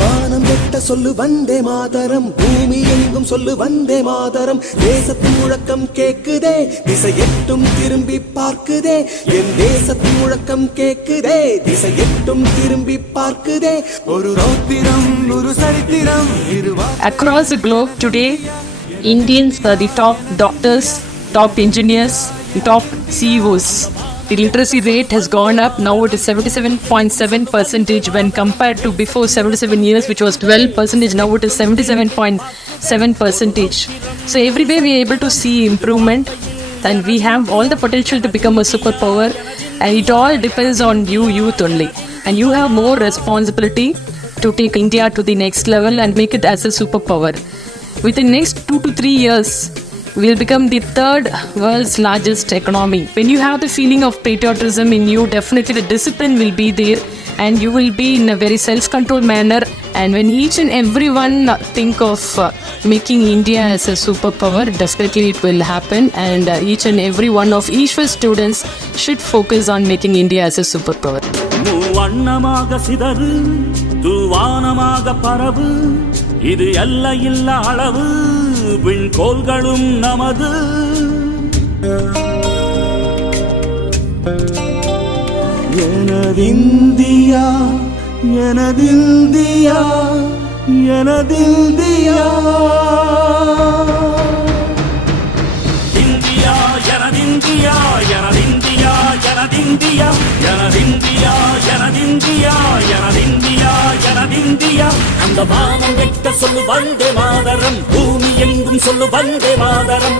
வானம் வெட்ட சொல்லு வந்தே மாதரம், பூமி எங்கும் சொல்லு வந்தே மாதரம். தேசத்தின் முழக்கம் கேக்குதே, திசை எட்டும் திரும்பி பார்க்குதே. என் தேசத்தின் முழக்கம் கேக்குதே, திசை எட்டும் திரும்பி பார்க்குதே. ஒரு ரௌத்திரம் ஒரு சரித்திரம். Across the globe today, Indians are the top doctors, top engineers, the top CEOs. The literacy rate has gone up. Now it is 77.7% when compared to before 77 years, which was 12%. Now it is 77.7%. So everywhere we are able to see improvement, and we have all the potential to become a superpower. And it all depends on you, youth only. And you have more responsibility to take India to the next level and make it as a superpower. Within next 2 to 3 years, we will become the third world's largest economy. When you have the feeling of patriotism in you, definitely the discipline will be there, and you will be in a very self-controlled manner. And when each and everyone think of making India as a superpower, definitely it will happen. And each and every one of Eshwar students should focus on making India as a superpower. மூவண்ணமாக சிதறு தூவானமாக பரவு, இது எல்லையில்ல அளவு, விண்கோள்களும் நமது. எனதிந்தியா எனதிந்தியா எனதிந்தியா, India எனதிந்தியா எனதிந்தியா எனதிந்தியா எனதிந்தியா எனதிந்தியா எனதிந்தியா எனதிந்தியா. அந்த வானம் வெட்ட சொல்லு வந்தே மாதரம், பூமி எங்கும் சொல்லு வந்தே மாதரம்.